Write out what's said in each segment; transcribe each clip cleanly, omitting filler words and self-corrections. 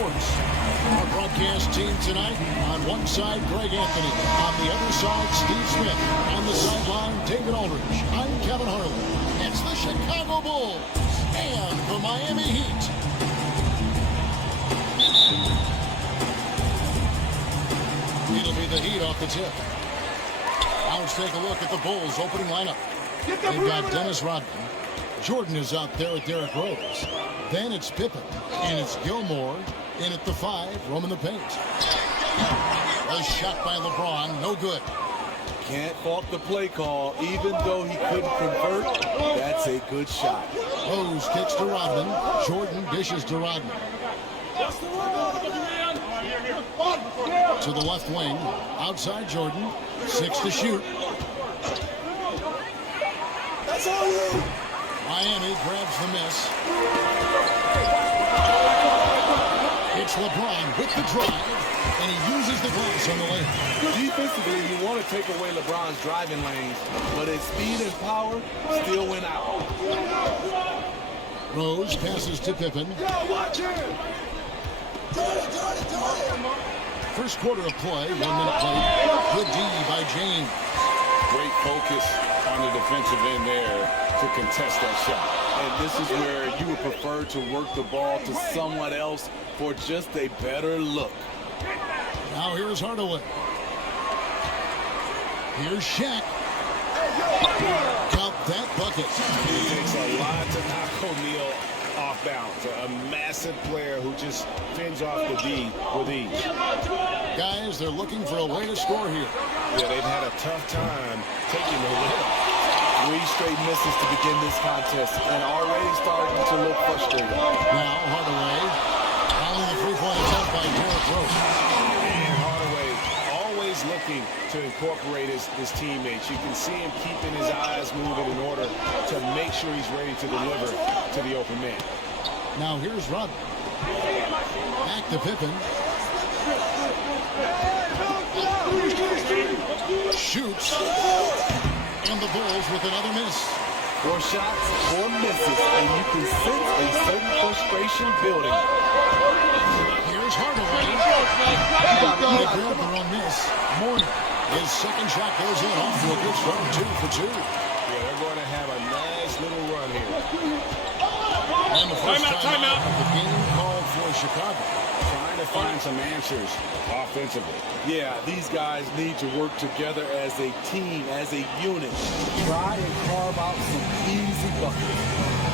Sports. Our broadcast team tonight, on one side, Greg Anthony. On the other side, Steve Smith. On the sideline, David Aldridge. I'm Kevin Harlan. It's the Chicago Bulls and the Miami Heat. It'll be the Heat off the tip. Now let's take a look at the Bulls' opening lineup. They've got Dennis Rodman. Jordan is out there with Derrick Rose. Then it's Pippen, and it's Gilmore. In at the 5, roaming the paint. A shot by Lebron, no good. Can't fault the play call, even though he couldn't convert. That's a good shot. Rose kicks to Rodman. Jordan dishes to Rodman. To the left wing, outside Jordan. 6 to shoot. That's all you. Miami grabs the miss. It's LeBron with the drive, and he uses the glass on the layup. Defensively, you want to take away LeBron's driving lanes, but his speed and power still went out. Rose passes to Pippen. First quarter of play, 1 minute played. Good D by James. Great focus on the defensive end there to contest that shot. And this is where you would prefer to work the ball to someone else for just a better look. Now here's Hardaway. Here's Shaq. Got that bucket. It takes a lot to knock O'Neal off balance. A massive player who just fends off the D with ease. Guys, they're looking for a way to score here. Yeah, they've had a tough time taking the lead. 3 straight misses to begin this contest, and already starting to look frustrated. Now Hardaway, following the three-point attempt by Derrick Rose. And Hardaway always looking to incorporate his teammates. You can see him keeping his eyes moving in order to make sure he's ready to deliver to the open man. Now here's Rodman. Back to Pippen. Shoots. And the Bulls with another miss. 4 shots, 4 misses, and you can sense a certain frustration building. Here's Hardaway. They grab their own miss. Morning. His second shot goes in off to a good start. 2 for 2. Yeah, they're going to have a nice little run here. And the first timeout of the game called for Chicago. Trying to find some answers offensively. Yeah, these guys need to work together as a team, as a unit. Try and carve out some easy buckets.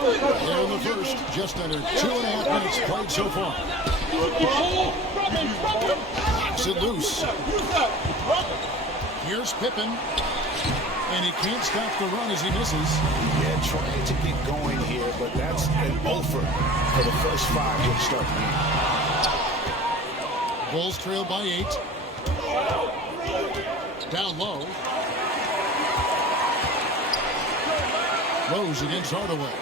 There in the first, just under 2.5 minutes played so far. Knocks it loose. Here's Pippen. And he can't stop the run as he misses. Yeah, trying to get going here, but that's an offer for the first 5 to start the game. Bulls trail by 8. Down low. Rose against Hardaway.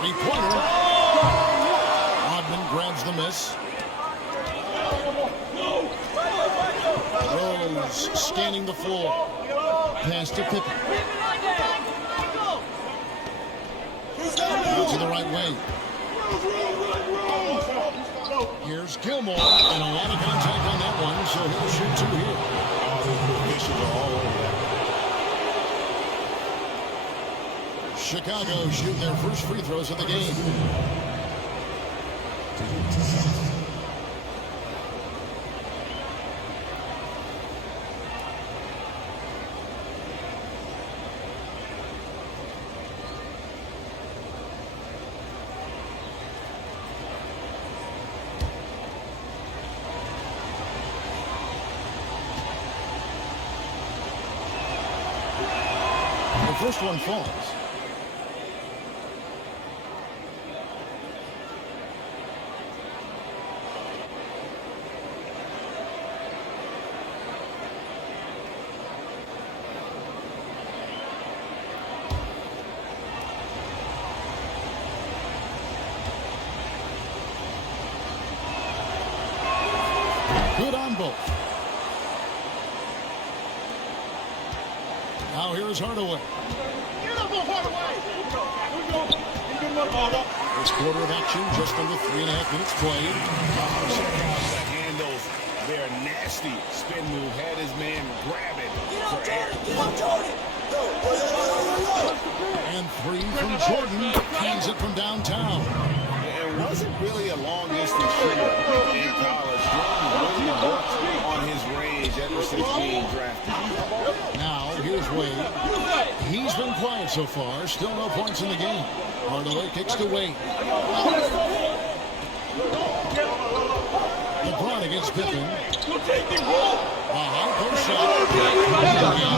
Three-pointer. Rodman grabs the miss. Rose scanning the floor. Pass to Pippen. To the right wing. Here's Gilmore, and a lot of contact on that one, so he'll shoot 2 here. Officials are all over that. Chicago shoot their first free throws of the game. The first one falls. Good on both. Now here's Hardaway. This quarter of action, just under 3.5 minutes played. That handles their nasty spin move. Had his man grab it for air. And 3 from Jordan. Hands it from downtown. It wasn't really a long-distance shooter in college. Jordan really worked on his range ever since being drafted. Now, here's Wade. He's been quiet so far. Still no points in the game. Hardaway kicks to Wade. LeBron against Pippen. A high post shot.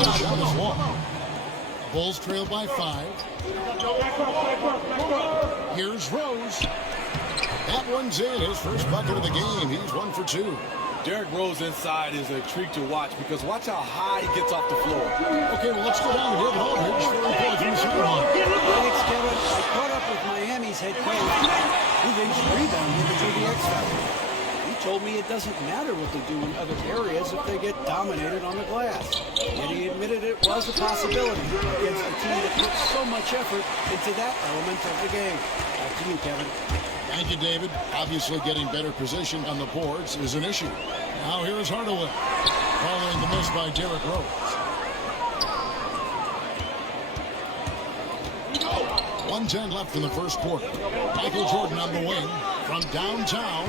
The shot is long. Bulls trail by 5. Here's Rose. That one's in. His first bucket of the game. He's 1 for 2. Derrick Rose inside is a treat to watch because watch how high he gets off the floor. Okay, well, let's go down to David Aldridge for a report from the sideline. Thanks, Kevin. I caught up with Miami's head coach, who thinks rebounding is the X factor. He told me it doesn't matter what they do in other areas if they get dominated on the glass. Yet he admitted it was a possibility against a team that puts so much effort into that element of the game. Back to you, Kevin. Thank you, David. Obviously, getting better position on the boards is an issue. Now here is Hardaway, following the miss by Derrick Rose. 1:10 left in the first quarter. Michael Jordan on the wing from downtown.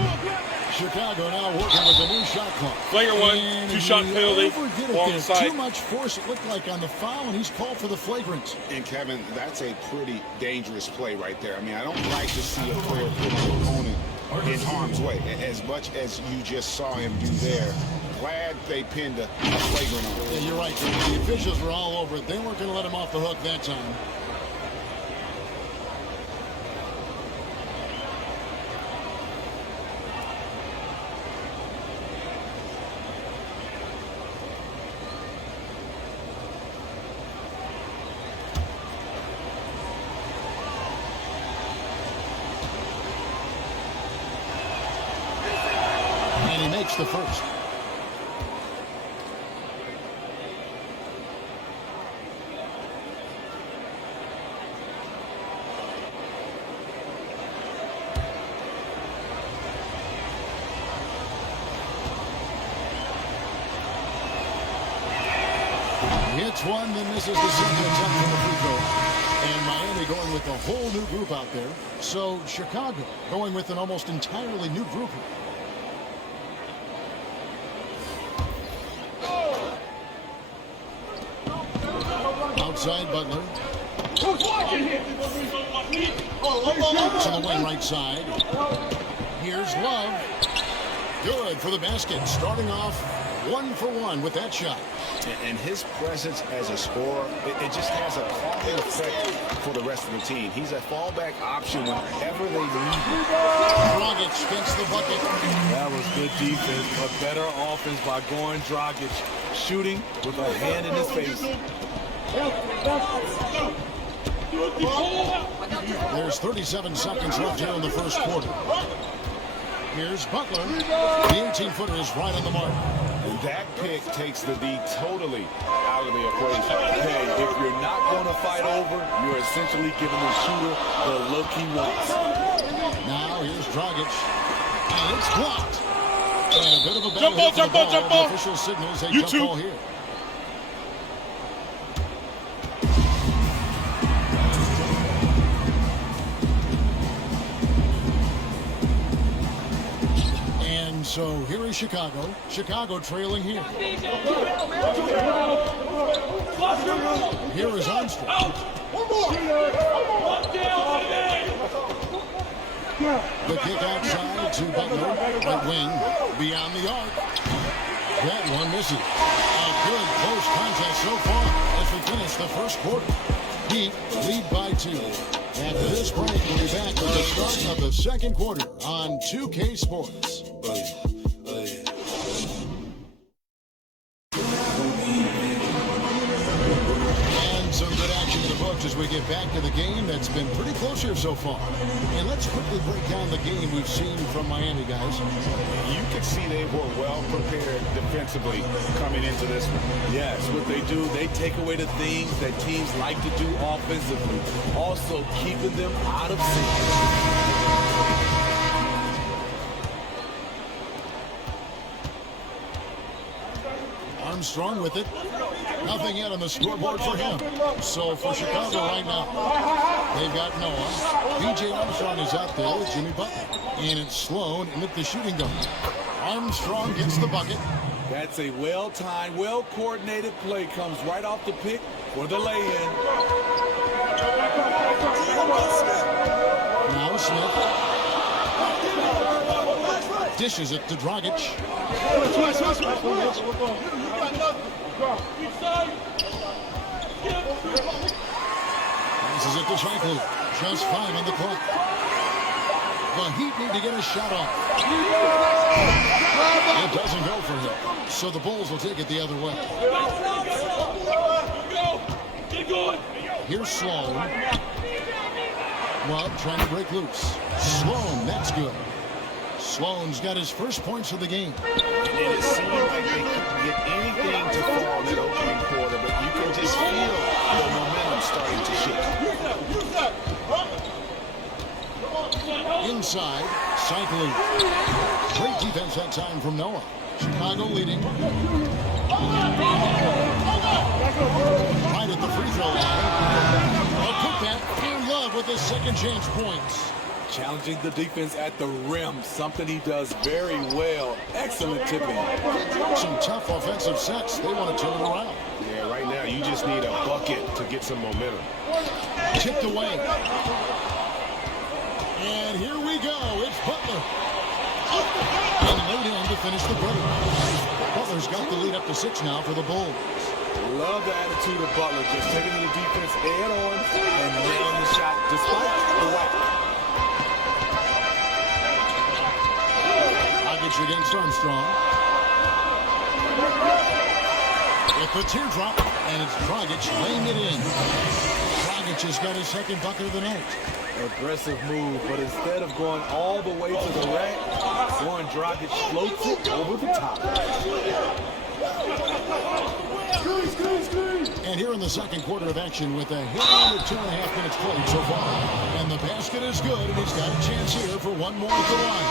Chicago now working with a new shot clock. Flagrant one, And 2-shot he penalty, overdid it wrong there. side. Too much force, it looked like, on the foul, and he's called for the flagrant. And Kevin, that's a pretty dangerous play right there. I mean, I don't like to see a player put his opponent in harm's way as much as you just saw him do there. Glad they pinned a flagrant on him. Yeah, you're right. The officials were all over it. They weren't going to let him off the hook that time. And he makes the first. Hits one, then misses the second attempt from the free throw. And Miami going with a whole new group out there. So Chicago going with an almost entirely new group. Outside Butler. To the wing right side. Here's Love. Good for the basket. Starting off 1 for 1 with that shot. And his presence as a scorer, it just has a calming effect for the rest of the team. He's a fallback option whenever they need him. Dragic gets the bucket. That was good defense, but better offense by going Dragic, shooting with a hand in his face. There's 37 seconds left here in the first quarter. Here's Butler. The 18-footer is right on the mark. And that pick takes the D totally out of the equation. Hey, if you're not going to fight over, you're essentially giving the shooter the look he wants. Now here's Dragic. And it's blocked. And a bit of a battle Jump ball, here for jump ball, the jump ball. ball. The official signals a You jump too. ball here. So here is Chicago. Chicago trailing here. Here is Armstrong. The kick outside to Butler. Right wing. Beyond the arc. That one misses. A good close contest so far as we finish the first quarter. Heat lead by 2. After this break, we'll be back with the start of the second quarter on 2K Sports. And some good action in the books as we get back to the game that's been pretty close here so far. And let's quickly break down the game we've seen from Miami, guys. You can see they were well prepared defensively coming into this one. Yes, what they do, they take away the things that teams like to do offensively, also keeping them out of sync. Armstrong with it. Nothing yet on the scoreboard for him. So for Chicago right now, they've got Noah. B.J. Armstrong is out there with Jimmy Butler. And it's Sloan in at the shooting guard. Armstrong gets the bucket. That's a well-timed, well-coordinated play. Comes right off the pick for the lay-in. Now Smith. Dishes it to Dragic. Passes it to Shankly. Just 5 on the clock. The Heat need to get a shot off. It doesn't go for him. So the Bulls will take it the other way. Here's Sloan. Rudd trying to break loose. Sloan, that's good. Sloan's got his first points of the game. And it seemed like they couldn't get anything to fall in that opening quarter, but you can just feel the momentum starting to shift. Inside, cycling. Great defense that time from Noah. Chicago leading. Right at the free throw line. A putback for Love with his second chance points. Challenging the defense at the rim, something he does very well. Excellent tipping. Some tough offensive sets. They want to turn it around. Yeah, right now you just need a bucket to get some momentum. Tipped away. And here we go. It's Butler. And laid in to finish the break. Butler's got the lead up to 6 now for the Bulls. Love the attitude of Butler, just taking the defense head on and nailing the shot despite the whack. Against Armstrong. With the teardrop, and it's Dragic laying it in. Dragic has got his second bucket of the night. Aggressive move, but instead of going all the way to the rack, Warren Dragic floats it over the top. And here in the second quarter of action with a hit under 2.5 minutes played so far. And the basket is good, and he's got a chance here for one more at the line.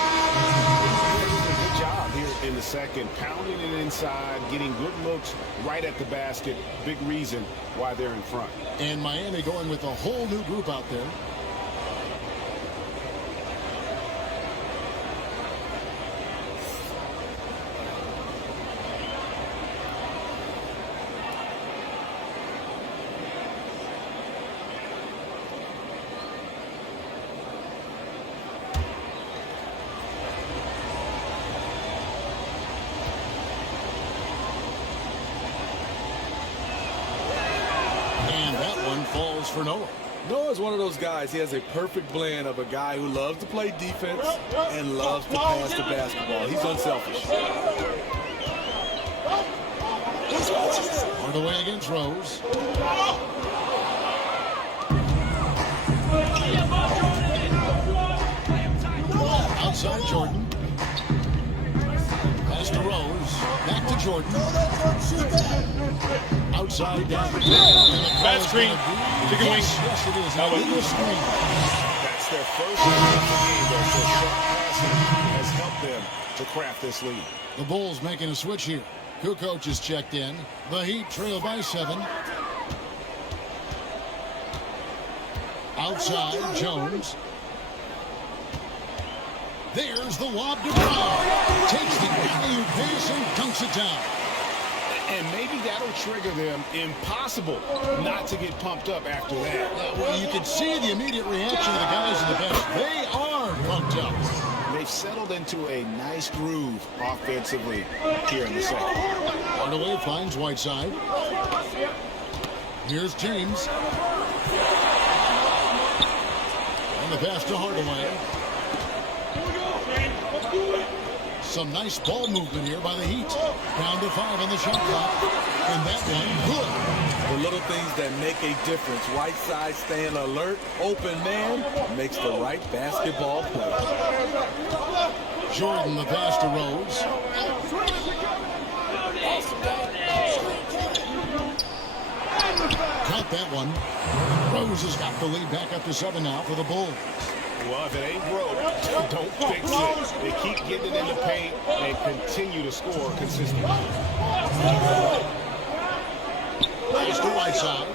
Good job here in the second, pounding it inside, getting good looks right at the basket. Big reason why they're in front. And Miami going with a whole new group out there. Falls for Noah. Noah's one of those guys. He has a perfect blend of a guy who loves to play defense and loves to pass the basketball. He's unselfish. All the way against Rose. Outside Jordan. Pass to Rose. Back to Jordan. Outside down. Bad screen. Chicken wing. Yes, it is. Illegal screen. That's their first of the game, though, so short passing has helped them to craft this lead. The Bulls making a switch here. Kukoc is checked in. The Heat trail by 7. Outside, Jones. There's the lob to Brown. Takes the alley-oop pass and dunks it down. And maybe that'll trigger them. Impossible not to get pumped up after that. Well, you can see the immediate reaction of the guys in the bench. They are pumped up. They've settled into a nice groove offensively here in the second. Hardaway finds Whiteside. Here's James. And the pass to Hardaway. Some nice ball movement here by the Heat. Down to 5 on the shot clock. And that one, good. The little things that make a difference. Whiteside staying alert, open man, makes the right basketball play. Jordan, the pass to Rose. Got that one. Rose has got the lead back up to 7 now for the Bulls. Well, if it ain't broke, don't fix it. They keep getting it in the paint and continue to score consistently. Pass to Whiteside.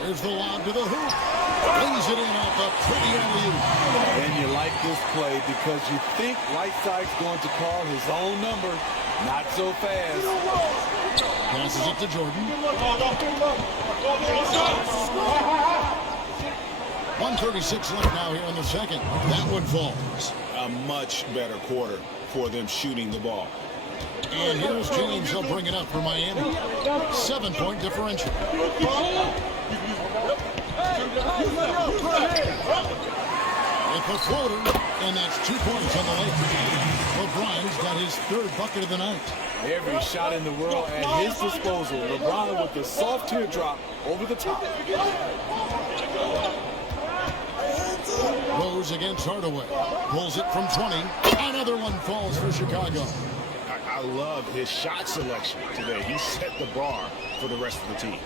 Here's the lob to the hoop. Brings it in off a pretty alley-oop. And you like this play because you think Whiteside's going to call his own number. Not so fast. Passes it to Jordan. 1:36 left now here in the second. That one falls. A much better quarter for them shooting the ball. And here's James. He'll bring it up for Miami. 7-point differential. With a floater, and that's 2 points on the late. LeBron's got his 3rd bucket of the night. Every shot in the world at his disposal. LeBron with the soft teardrop over the top. Rose against Hardaway. Pulls it from 20. Another one falls for Chicago. I love his shot selection today. He set the bar for the rest of the team.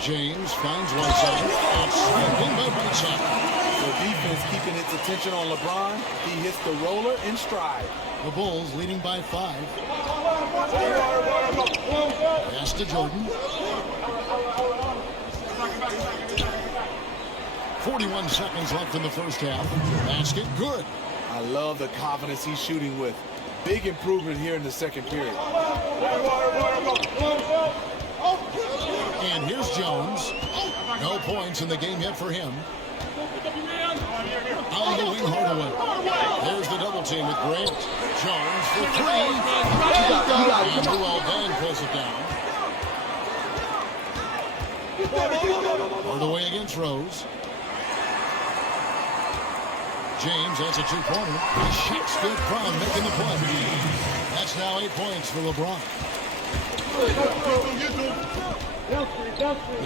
James finds Whiteside. Swept in by Whiteside. The defense keeping its attention on LeBron. He hits the roller in stride. The Bulls leading by 5. Pass to Jordan. 41 seconds left in the first half. Basket good. I love the confidence he's shooting with. Big improvement here in the second period. And here's Jones. No points in the game yet for him. On the wing, Hardaway. There's the double team with Grant. Jones for 3. And Luol Deng pulls it down. Hardaway against Rose. James has a 2-pointer. Shaq's good from making the play. That's now 8 points for LeBron.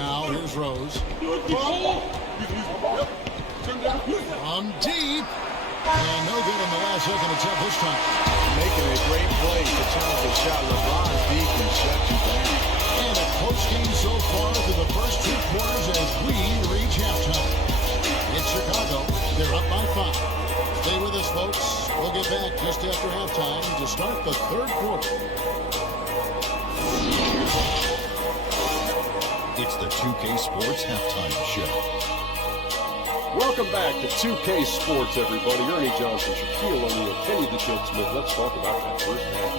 Now here's Rose. From deep. And no good on the last second attempt this time. Making a great play to challenge the shot. LeBron's deep can shut you down. And a close game so far through the first 2 quarters as we reach halftime. In Chicago, they're up by 5. Stay with us, folks. We'll get back just after halftime to start the 3rd quarter. It's the 2K Sports Halftime Show. Welcome back to 2K Sports, everybody. Ernie Johnson, Shaquille O'Neal, Kenny the Jet Smith. Let's talk about that first half.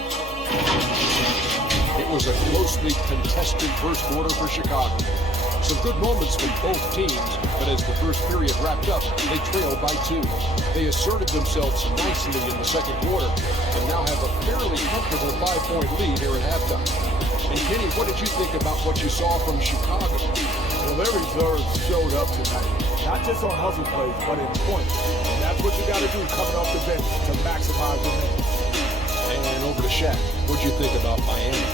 It was a closely contested first quarter for Chicago. Some good moments from both teams, but as the first period wrapped up, they trailed by 2. They asserted themselves nicely in the second quarter and now have a fairly comfortable 5-point lead here at halftime. And Kenny, what did you think about what you saw from Chicago? Well, their reserves showed up tonight. Not just on hustle plays, but in points. And that's what you got to do coming off the bench to maximize the minutes. And over to Shaq, what did you think about Miami?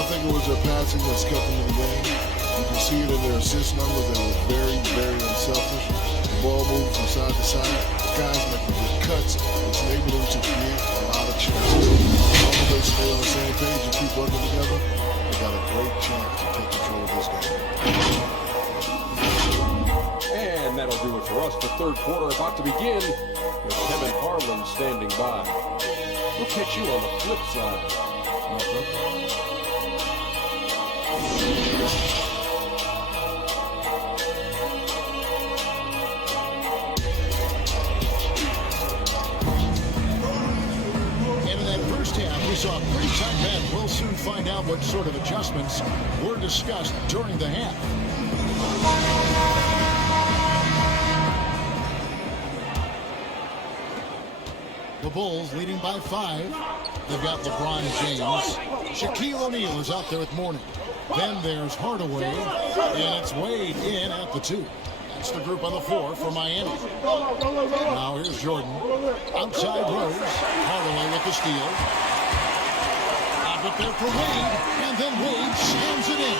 I think it was their passing that's kept them in the game. You can see it in their assist numbers. They were very, very unselfish. The ball moves from side to side. Guys making good cuts, which enable them to create a lot of chances. As long as they stay on the same page and keep working together, they got a great chance to take control of this game. And that'll do it for us. The 3rd quarter about to begin with Kevin Harlan standing by. We'll catch you on the flip side. We saw a pretty tight match. We'll soon find out what sort of adjustments were discussed during the half. The Bulls leading by 5. They've got LeBron James. Shaquille O'Neal is out there at Mourning. Then there's Hardaway, and it's Wade in at the 2. That's the group on the floor for Miami. Now here's Jordan. Outside Rose. Hardaway with the steal. Out up there for Wade, and then Wade slams it in.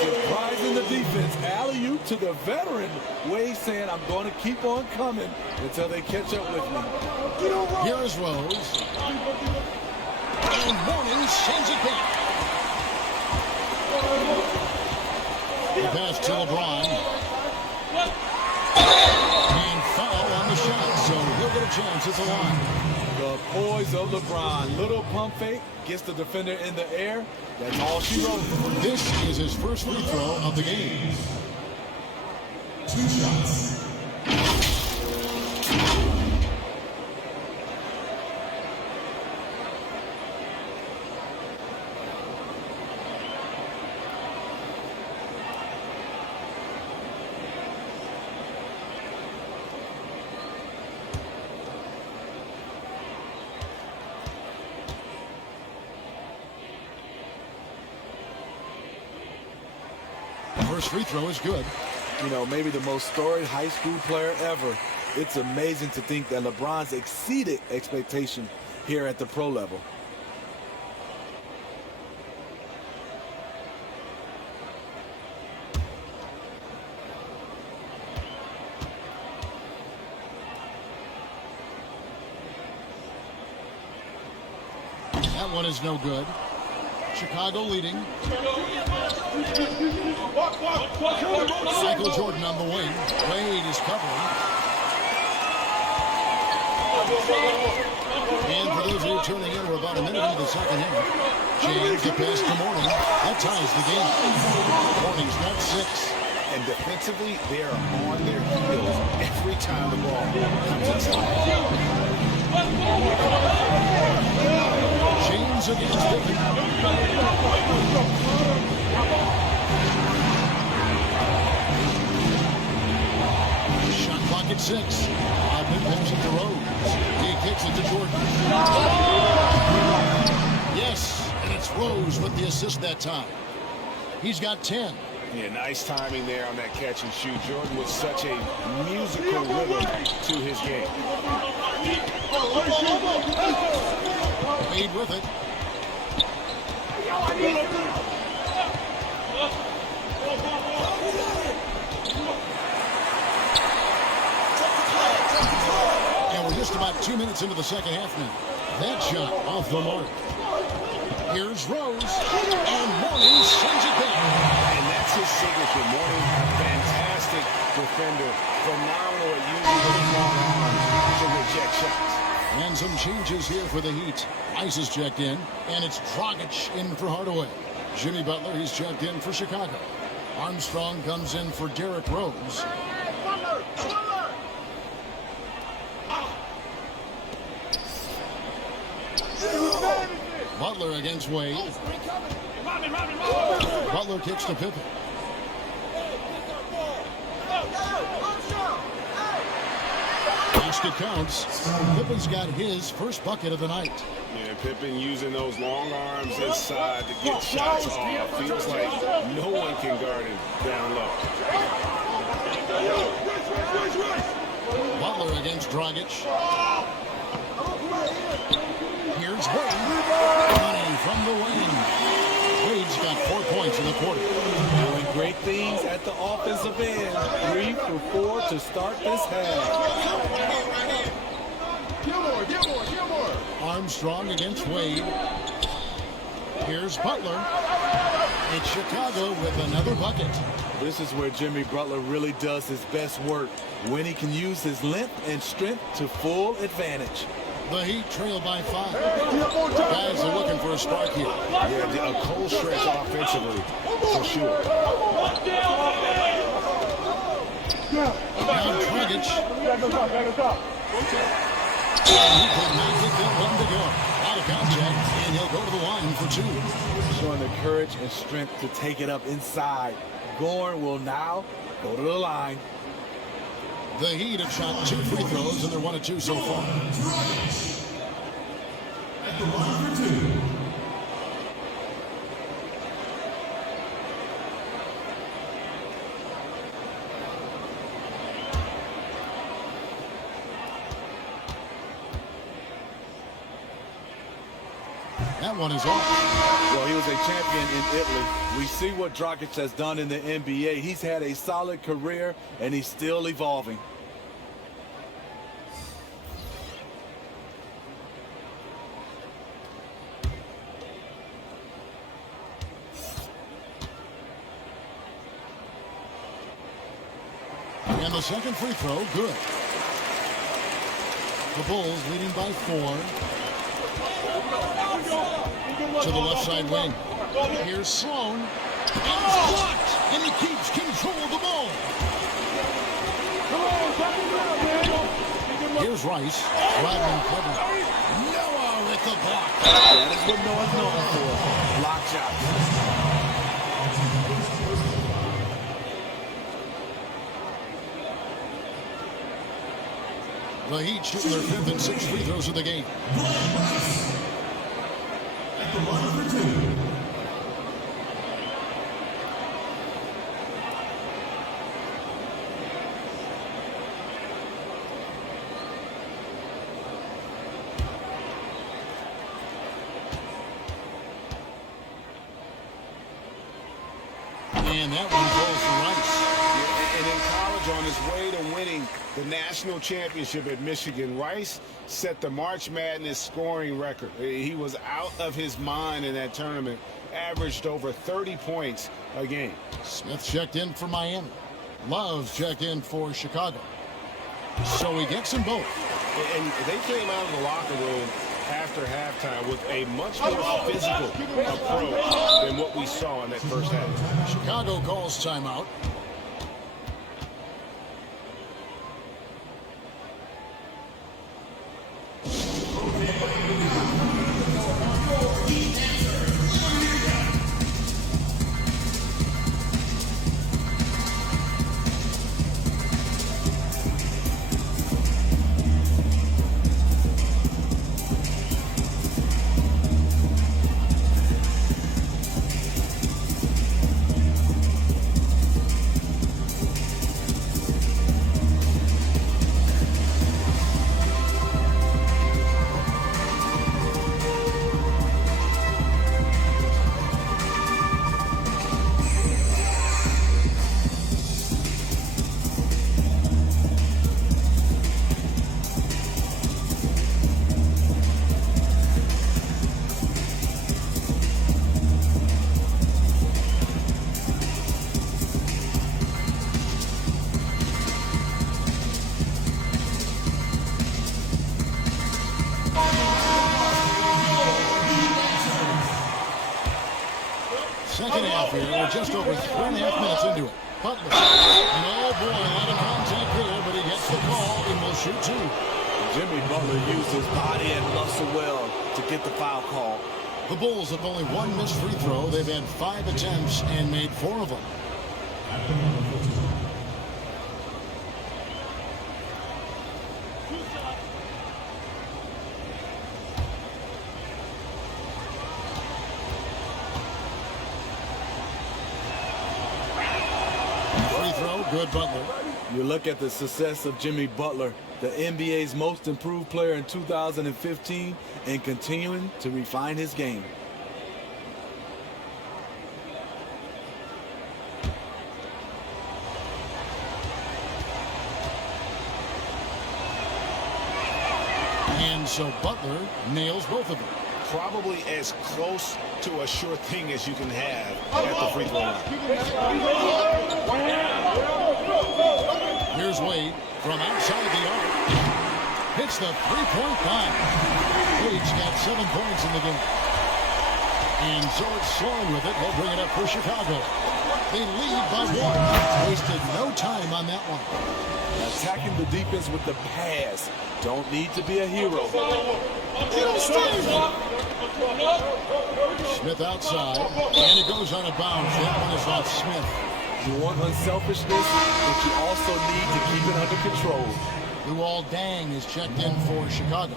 Surprising the defense. Alley-oop to the veteran. Wade saying, I'm going to keep on coming until they catch up with me. Here is Rose. And Mourning sends it back. The pass to LeBron. And foul on the shot, so he'll get a chance at the line. The poise of LeBron. Little pump fake. Gets the defender in the air. That's all she wrote. This is his first free throw of the game. 2 shots. First free throw is good. You know, maybe the most storied high school player ever. It's amazing to think that LeBron's exceeded expectation here at the pro level. That one is no good. Chicago leading. Michael Jordan on the wing. Wade is covering. And for those of you tuning in, we're about a minute into the second half. James, the pass to Mourning. That ties the game. Mourning's got 6. And defensively, they're on their heels every time the ball comes inside. James against Pippen. Shot clock at 6. Pippen picks it to Rose. He kicks it to Jordan. Yes, and it's Rose with the assist that time. He's got 10. Yeah, nice timing there on that catch and shoot. Jordan with such a musical rhythm to his game. Wade with it. And we're just about 2 minutes into the second half now. That shot off the mark. Here's Rose, and Mourning sends it back. And that's his signature. Mourning, fantastic defender. Phenomenal at using those long arms to reject shots. And some changes here for the Heat. Ice is checked in, and it's Dragic in for Hardaway. Jimmy Butler, he's checked in for Chicago. Armstrong comes in for Derrick Rose. Butler against Wade. Butler kicks to Pippen. Basket counts. Pippen's got his first bucket of the night. Yeah, Pippen using those long arms inside to get shots off. Feels like no one can guard him down low. Butler against Dragic. Here's Wade. Money from the wing. Wade's got 4 points in the quarter. Doing great things at the offensive end. 3 for 4 to start this half. Armstrong against Wade. Here's Butler. It's Chicago with another bucket. This is where Jimmy Butler really does his best work, when he can use his length and strength to full advantage. The Heat trail by 5. Guys are looking for a spark here. Yeah, a cold stretch offensively, for sure. Now Dragic. And he could not get that one to go. Out of bounds. contact, and he'll go to the line for two. Showing the courage and strength to take it up inside. Gorn will now go to the line. The Heat have shot 2 free throws, and they're 1 of 2 so far. At the line for two. That one is off. Well, he was a champion in Italy. We see what Dragic has done in the NBA. He's had a solid career, and he's still evolving. And the second free throw, good. The Bulls leading by 4. To the left side wing. Here's Sloan. And it's blocked. And he keeps control of the ball. Here's Rice. Rodman covered. Noah with the block. That is what Noah's known for. Block shots. The Heat shooting their 5th and 6th free throws of the game. At the line for two. And that one goes for Rice. And in college, on his way to winning the national championship at Michigan, Rice set the March Madness scoring record. He was out of his mind in that tournament, averaged over 30 points a game. Smith checked in for Miami. Love's checked in for Chicago. So he gets them both. And they came out of the locker room after halftime with a much more physical approach than what we saw in that first half. Chicago calls timeout. Second half here. We're just over 3.5 minutes into it. Butler. No, boy, a lot of contact there, but he gets the call and will shoot 2. Jimmy Butler used his body and muscle well to get the foul call. The Bulls have only 1 missed free throw. They've had 5 attempts and made 4 of them. Free throw, good Butler. You look at the success of Jimmy Butler, the NBA's most improved player in 2015, and continuing to refine his game. And so Butler nails both of them. Probably as close to a sure thing as you can have at the free throw line. Here's Wade from outside the arc. Hits the three-point line. Wade's got 7 points in the game. And so it's Sloan with it. He'll bring it up for Chicago. They lead by 1. Wasted no time on that one. Attacking the defense with the pass. Don't need to be a hero. Smith outside, and it goes out of bounds. That one is off Smith. You want unselfishness, but you also need to keep it under control. Luol Deng is checked in for Chicago.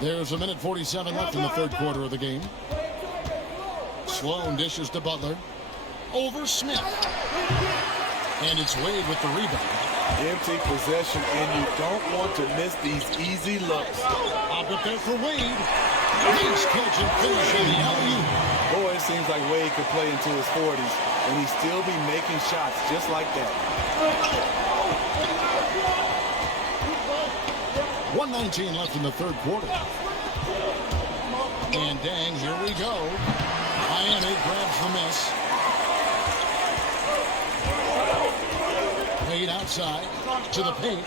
There's 1:47 left in the third quarter of the game. Sloan dishes to Butler. Over Smith. And it's Wade with the rebound. Empty possession, and you don't want to miss these easy looks. Up it there for Wade. Nice catch and finish in the alley-oop. Boy, it seems like Wade could play into his 40s, and he'd still be making shots just like that. 1:19 left in the third quarter. And Dang, here we go. Miami grabs the miss. Wade outside to the paint.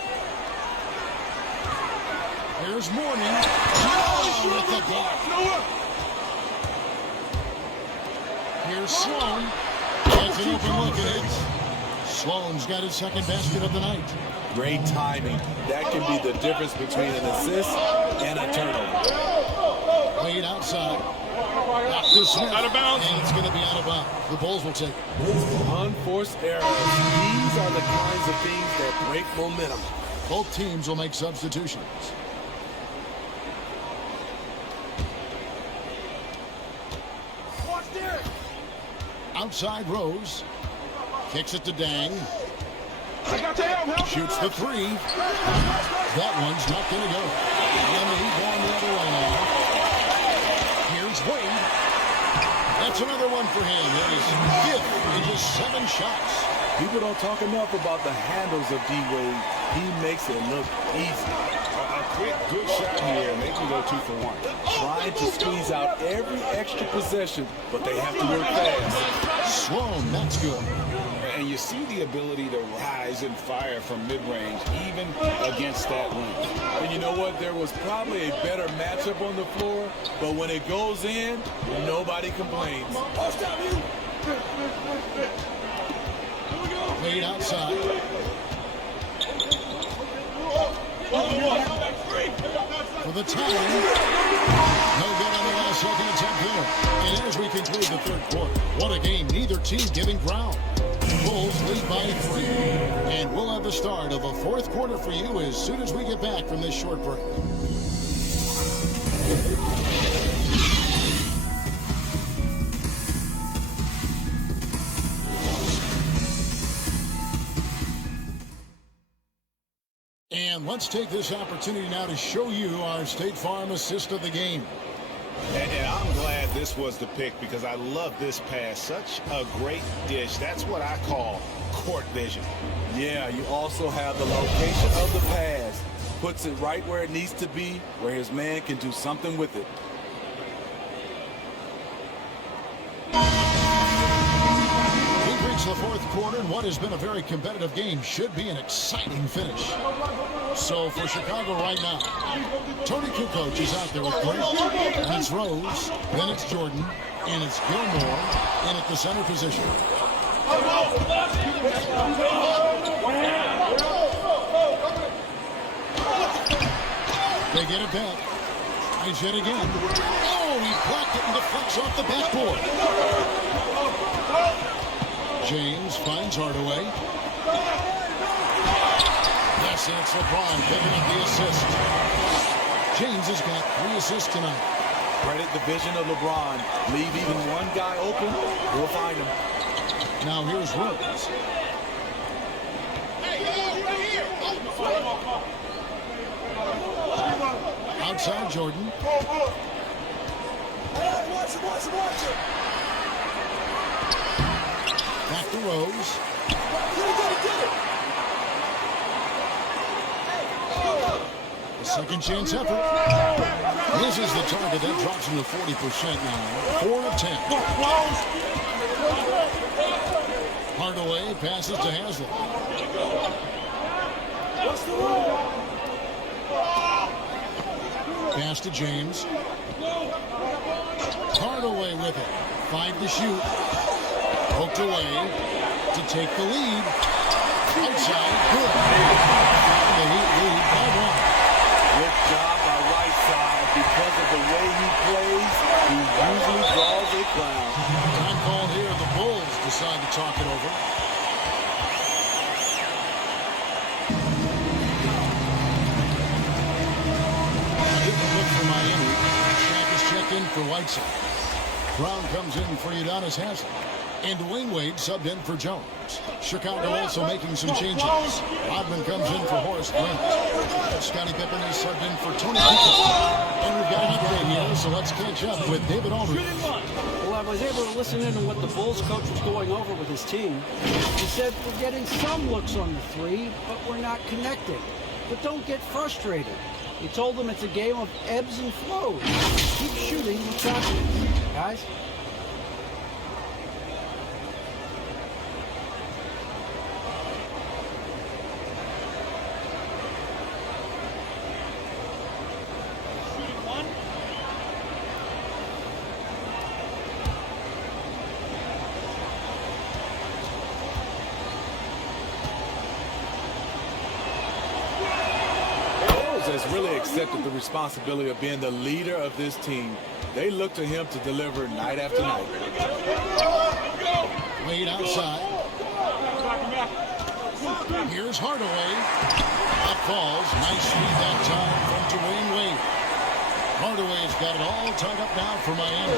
Here's Mourning. Oh, with the block. Here's Sloan. Gets an open look at it. Sloan's got his second basket of the night. Great timing. That can be the difference between an assist and a turnover. Wade outside. Back to Smith. Out of bounds. And it's going to be out of bounds. The Bulls will take it. Unforced errors. These are the kinds of things that break momentum. Both teams will make substitutions. Outside Rose. Kicks it to Dang. Shoots the three. That one's not going to go. Miami going the other way now. Here's Wade. That's another one for him. That is fifth in just 7 shots. People don't talk enough about the handles of D-Wade. He makes it look easy. A quick, good shot here, and they can go 2 for 1. Trying to squeeze out every extra possession, but they have to work fast. Sloan, that's good. And you see the ability to rise and fire from mid-range, even against that length. And you know what? There was probably a better matchup on the floor, but when it goes in, nobody complains. Wade outside. For the tie. No good on the last second attempt here. And as we conclude the third quarter, what a game. Neither team giving ground. The Bulls lead by 3. And we'll have the start of a fourth quarter for you as soon as we get back from this short break. And let's take this opportunity now to show you our State Farm assist of the game. And I'm glad this was the pick because I love this pass. Such a great dish. That's what I call court vision. Yeah, you also have the location of the pass. Puts it right where it needs to be, where his man can do something with it. We've reached the fourth quarter, and what has been a very competitive game should be an exciting finish. So for Chicago right now, Tony Kukoc is out there with Grant, and it's Rose, then it's Jordan, and it's Gilmore in at the center position. They get it back. Tries yet again. Oh, he blocked it and deflects off the backboard. James finds Hardaway. Yes, and it's LeBron picking up the assist. James has got 3 assists tonight. Credit the vision of LeBron. Leave even one guy open, we'll find him. Now here's Rose. Outside Jordan. Back to Rose. A second chance effort. This is the target. That drops him to 40% now. 4 of 10. Hardaway passes to Haslett. Pass to James. Hardaway with it. 5 to shoot. Poked away to take the lead. Outside, good. for Whiteside. Brown comes in for Udonis Haslem. And Dwayne Wade subbed in for Jones. Chicago also making some changes. Rodman comes in for Horace Grant. Scottie Pippen is subbed in for Tony Pippen. And we've got an update here, so let's catch up with David Aldridge. Well, I was able to listen in on what the Bulls coach was going over with his team. He said, we're getting some looks on the three, but we're not connecting. But don't get frustrated. He told them it's a game of ebbs and flows. Keep shooting with confidence, guys. Has really accepted the responsibility of being the leader of this team. They look to him to deliver night after night. Wade outside. Here's Hardaway. Up falls. Nice feed that time from Dwayne Wade. Hardaway's got it all tied up now for Miami.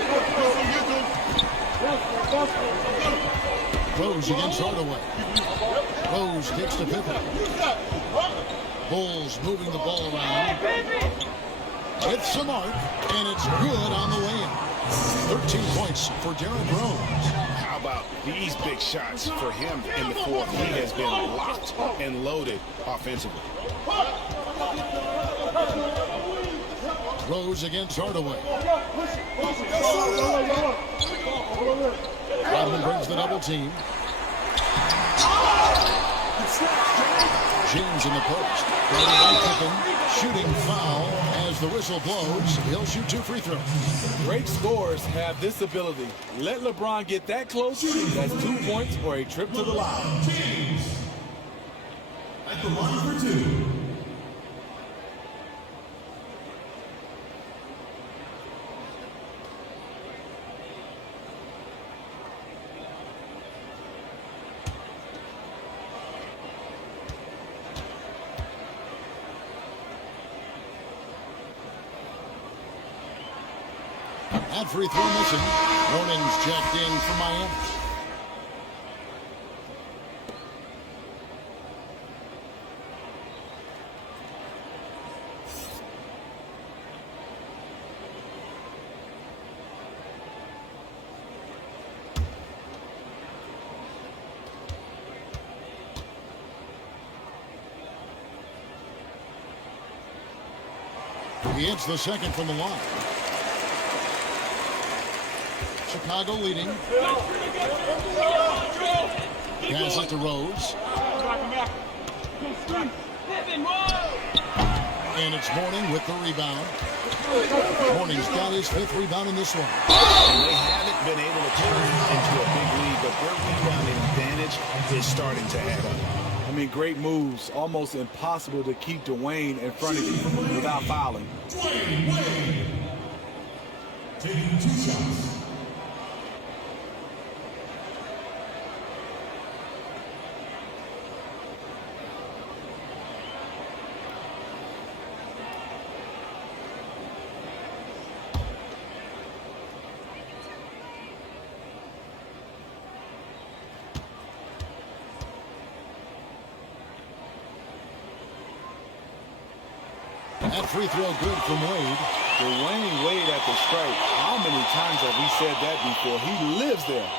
Rose against Hardaway. Rose kicks to Pippen. Bulls moving the ball around. Hits the mark, and it's good on the way in. 13 points for Derrick Rose. How about these big shots for him in the fourth? He has been locked and loaded offensively. Rose against Hardaway. Rodman brings the double team. James in the post. Pippen, shooting foul as the whistle blows. He'll shoot 2 free throws. Great scorers have this ability. Let LeBron get that close. That's 2 points or a trip to the line. James at the line for 2. That free throw missing. Warnings checked in for Miami. He hits the second from the line. Chicago leading. Pass it to Rose. And it's Mourning with the rebound. Mourning's got his 5th rebound in this one. And they haven't been able to turn it into a big lead, but their rebounding advantage is starting to add up. I mean, great moves. Almost impossible to keep Dwayne in front of you without fouling. Dwayne Wade taking 2 shots. That free throw good from Wade. Dwayne Wade at the stripe. How many times have we said that before? He lives there.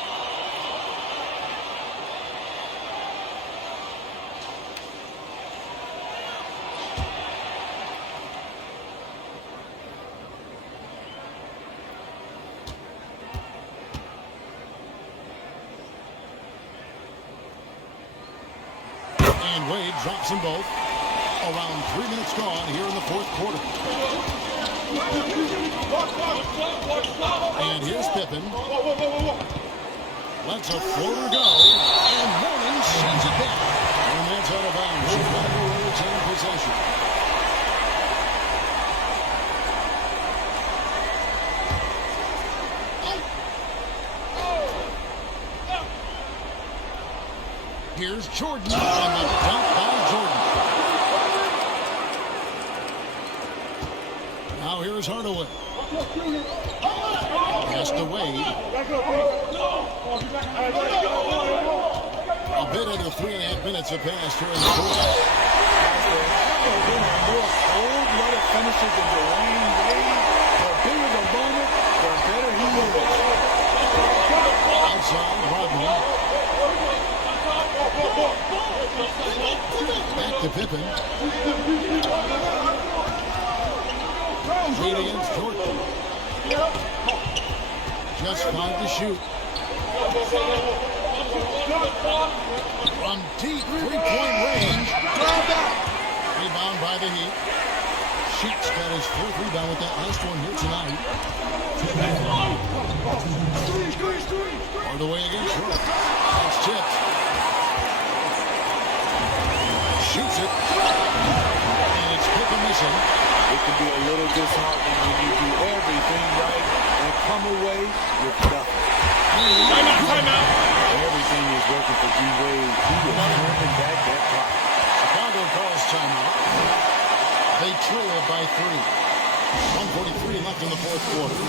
And Wade drops them both. Around 3 minutes gone here in the 4th quarter. And here's Pippen. Lets a floater go. And Mourning sends it back. And that's out of bounds. Chicago will retain possession. Here's Jordan. And the dunk by Jordan. Now here's Hardaway. Pass to Wade. A bit under 3.5 minutes have passed here in the fourth. There haven't been more cold-blooded finishes than Dwayne Wade. The bigger the moment, the better he is. Outside, Rodman. Back to Pippen. 3 against Jordan. Just 5 to shoot. From deep three-point range. Rebound by the Heat. Sheets got his 4th rebound with that last one here tonight. All the way against Jordan. It's tipped. Shoots it. And it's Pippen missing. It can be a little disheartening when you do everything right and come away with nothing. Timeout. Everything is working for D-Wade. He is turning back that clock. Chicago calls timeout. They trail by 3. 1:43 left in the fourth quarter.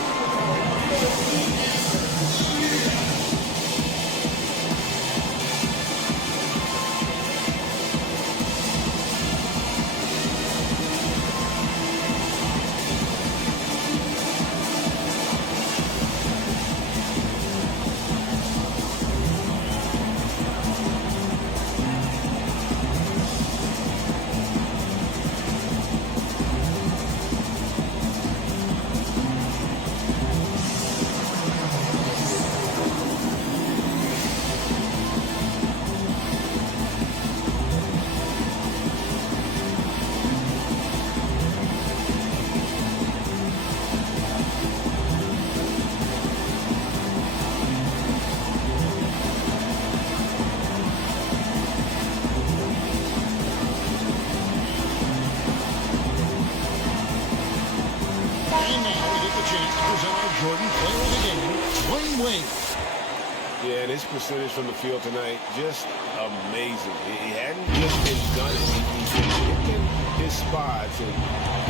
Yeah, and his percentage from the field tonight, just amazing. He hadn't just been gunning. He's been picking his spots, and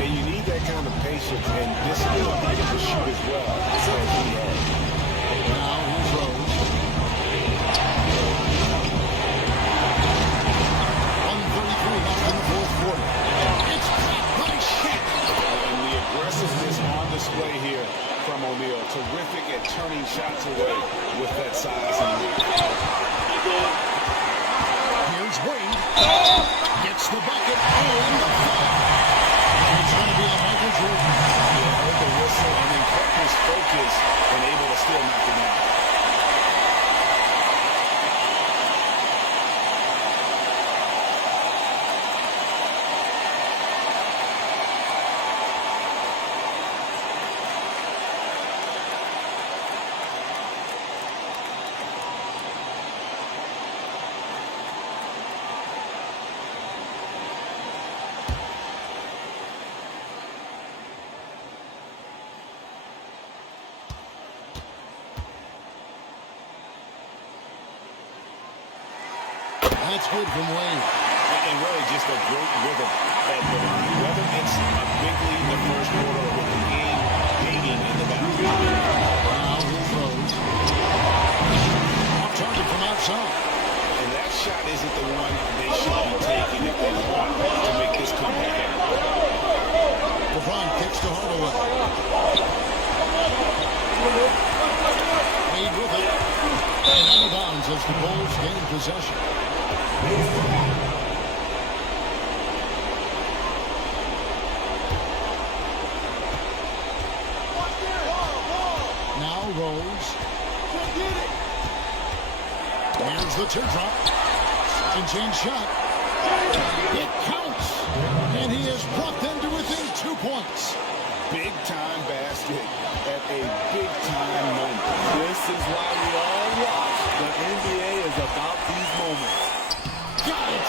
you need that kind of patience and discipline to shoot as well as he has. Now here's Rose. 1:33 left in the fourth quarter. It's blocked by Shaq. And the aggressiveness on display here from O'Neal. Terrific at turning shots away with that size and reach. Here's Wade. Gets the bucket. And the foul. It's going to be a Michael Jordan. Yeah, heard the whistle and then kept his focus and able to still knock it down. That's good from Wayne. And really just a great rhythm at the line. Whether it's a big lead in the first quarter or with the game hanging in the back. Now here's Rose. Off target from outside. And that shot isn't the one they should be taking if they want to make this comeback happen. Lebron kicks to Hardaway. Wade with it. And out of bounds as the Bulls gain possession. Now Rose. Here's the teardrop. Second chance shot. It counts. And he has brought them to within 2 points. Big time basket at a big time moment. This is why we all watch. The NBA is about these moments. Got it.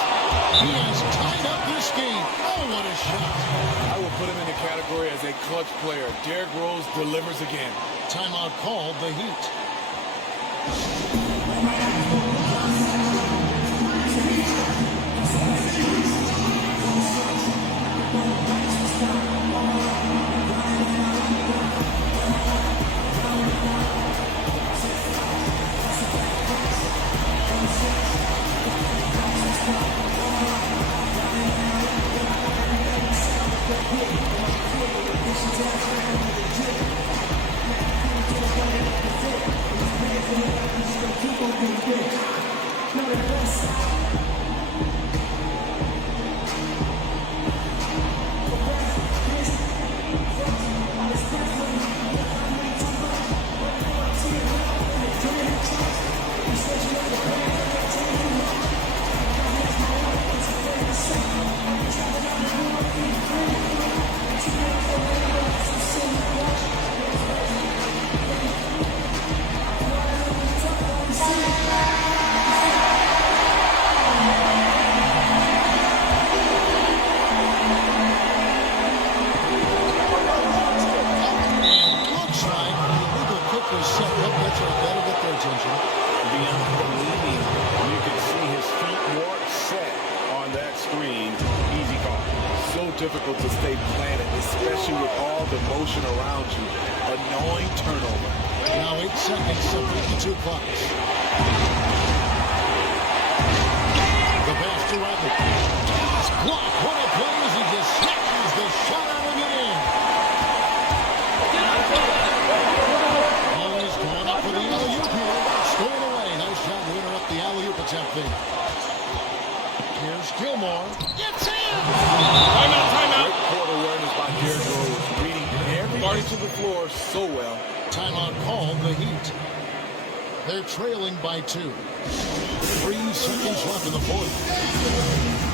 He has tied up this game. Oh, what a shot. I will put him in the category as a clutch player. Derrick Rose delivers again. Timeout called the Heat. Difficult to stay planted, especially with all the motion around you. Annoying turnover. Now 8 seconds to 52 clocks. The pass to Rodney. It's blocked. What a play as he just snatches the shot out of it in. Always going up for the alley-oop here. Stolen away. Nice shot to interrupt the alley-oop attempt there. Here's Gilmore. It's in! Timeout. Great court awareness by Derrick Rose, reading everybody to the floor so well. Timeout called the Heat. They're trailing by 2. 3 seconds left in the fourth.